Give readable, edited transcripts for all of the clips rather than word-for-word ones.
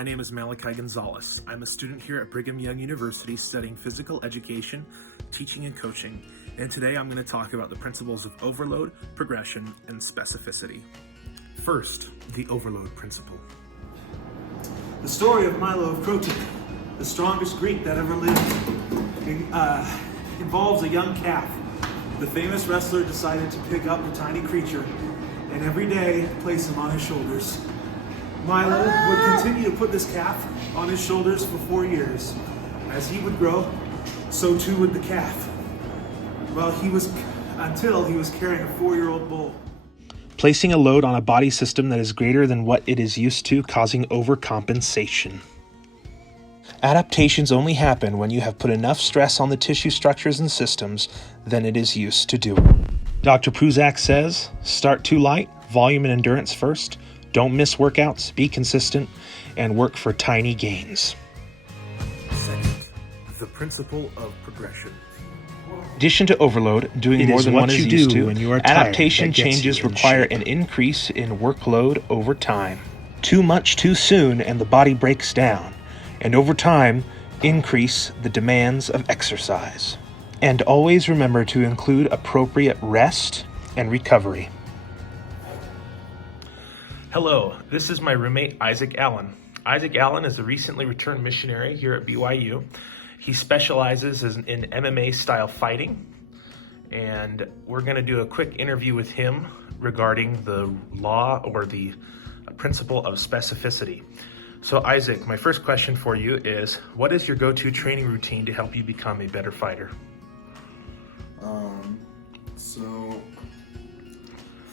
my name is Malachi Gonzalez. I'm a student here at Brigham Young University studying physical education, teaching, and coaching, and today I'm going to talk about the principles of overload, progression, and specificity. First, the overload principle. The story of Milo of Croton, the strongest Greek that ever lived, involves a young calf. The famous wrestler decided to pick up the tiny creature and every day place him on his shoulders. Milo would continue to put this calf on his shoulders for 4 years. As he would grow, so too would the calf. Until he was carrying a 4-year-old bull. Placing a load on a body system that is greater than what it is used to, causing overcompensation. Adaptations only happen when you have put enough stress on the tissue structures and systems than it is used to doing. Dr. Prusak says, start too light, volume and endurance first. Don't miss workouts, be consistent, and work for tiny gains. Second, the principle of progression. In addition to overload, doing more than one is used to, when you are tired, adaptation changes require an increase in workload over time. Too much too soon and the body breaks down, and over time, increase the demands of exercise. And always remember to include appropriate rest and recovery. Hello, this is my roommate Isaac Allen. Isaac Allen is a recently returned missionary here at BYU. He specializes in MMA style fighting, and we're going to do a quick interview with him regarding the law or the principle of specificity. So Isaac, my first question for you is, what is your go-to training routine to help you become a better fighter? So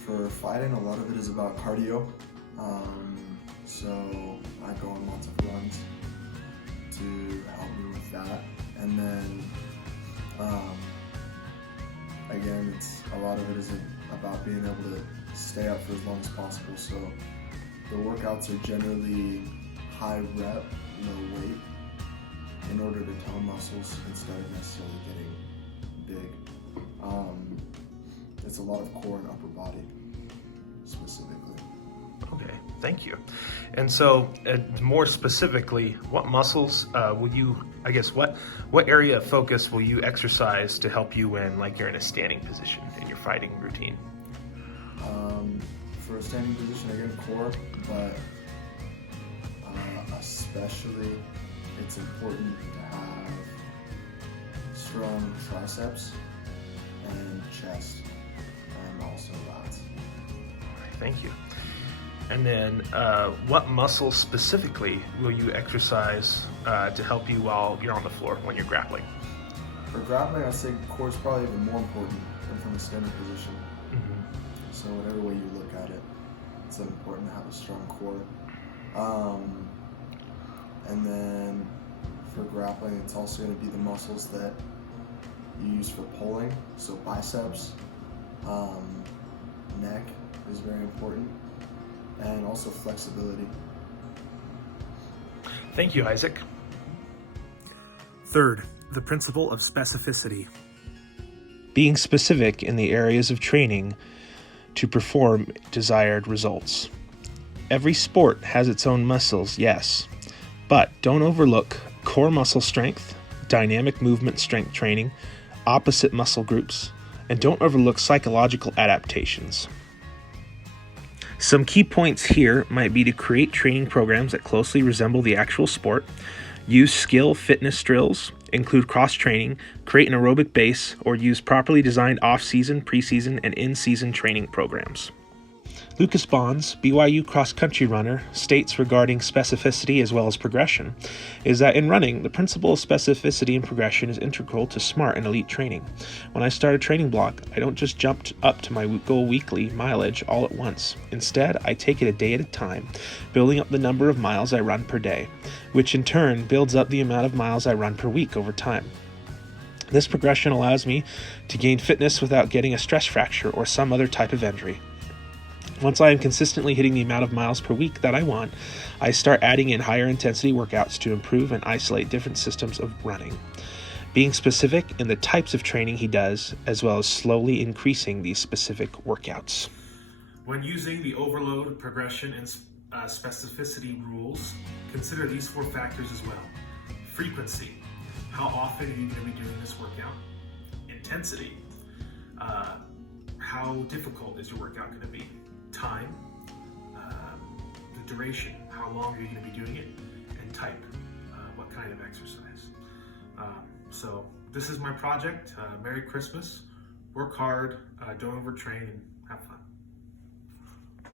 for fighting, a lot of it is about cardio. So I go on lots of runs to help me with that. And then, again, a lot of it is about being able to stay up for as long as possible. So the workouts are generally high rep, low weight, in order to tone muscles instead of necessarily getting big. It's a lot of core and upper body, specifically. Okay, thank you. And so, more specifically, what muscles will you, what area of focus will you exercise to help you when, you're in a standing position in your fighting routine? For a standing position, again, core, but especially it's important to have strong triceps and chest, and also lats. All right, thank you. And then what muscles specifically will you exercise to help you while you're on the floor when you're grappling? For grappling, I'd say core is probably even more important than from a standing position. Mm-hmm. So whatever way you look at it, it's important to have a strong core. And then for grappling, it's also going to be the muscles that you use for pulling. So biceps, neck is very important, and also flexibility. Thank you, Isaac. Third, the principle of specificity. Being specific in the areas of training to perform desired results. Every sport has its own muscles, yes, but don't overlook core muscle strength, dynamic movement strength training, opposite muscle groups, and don't overlook psychological adaptations. Some key points here might be to create training programs that closely resemble the actual sport, use skill fitness drills, include cross-training, create an aerobic base, or use properly designed off-season, preseason, and in-season training programs. Lucas Bonds, BYU cross-country runner, states regarding specificity as well as progression is that in running, the principle of specificity and progression is integral to smart and elite training. When I start a training block, I don't just jump up to my goal weekly mileage all at once. Instead, I take it a day at a time, building up the number of miles I run per day, which in turn builds up the amount of miles I run per week over time. This progression allows me to gain fitness without getting a stress fracture or some other type of injury. Once I am consistently hitting the amount of miles per week that I want, I start adding in higher intensity workouts to improve and isolate different systems of running. Being specific in the types of training he does, as well as slowly increasing these specific workouts. When using the overload, progression, and specificity rules, consider these 4 factors as well. Frequency. How often are you going to be doing this workout? Intensity. How difficult is your workout going to be? Time. The duration. How long are you going to be doing it? And type. What kind of exercise? So this is my project. Merry Christmas. Work hard. Don't overtrain.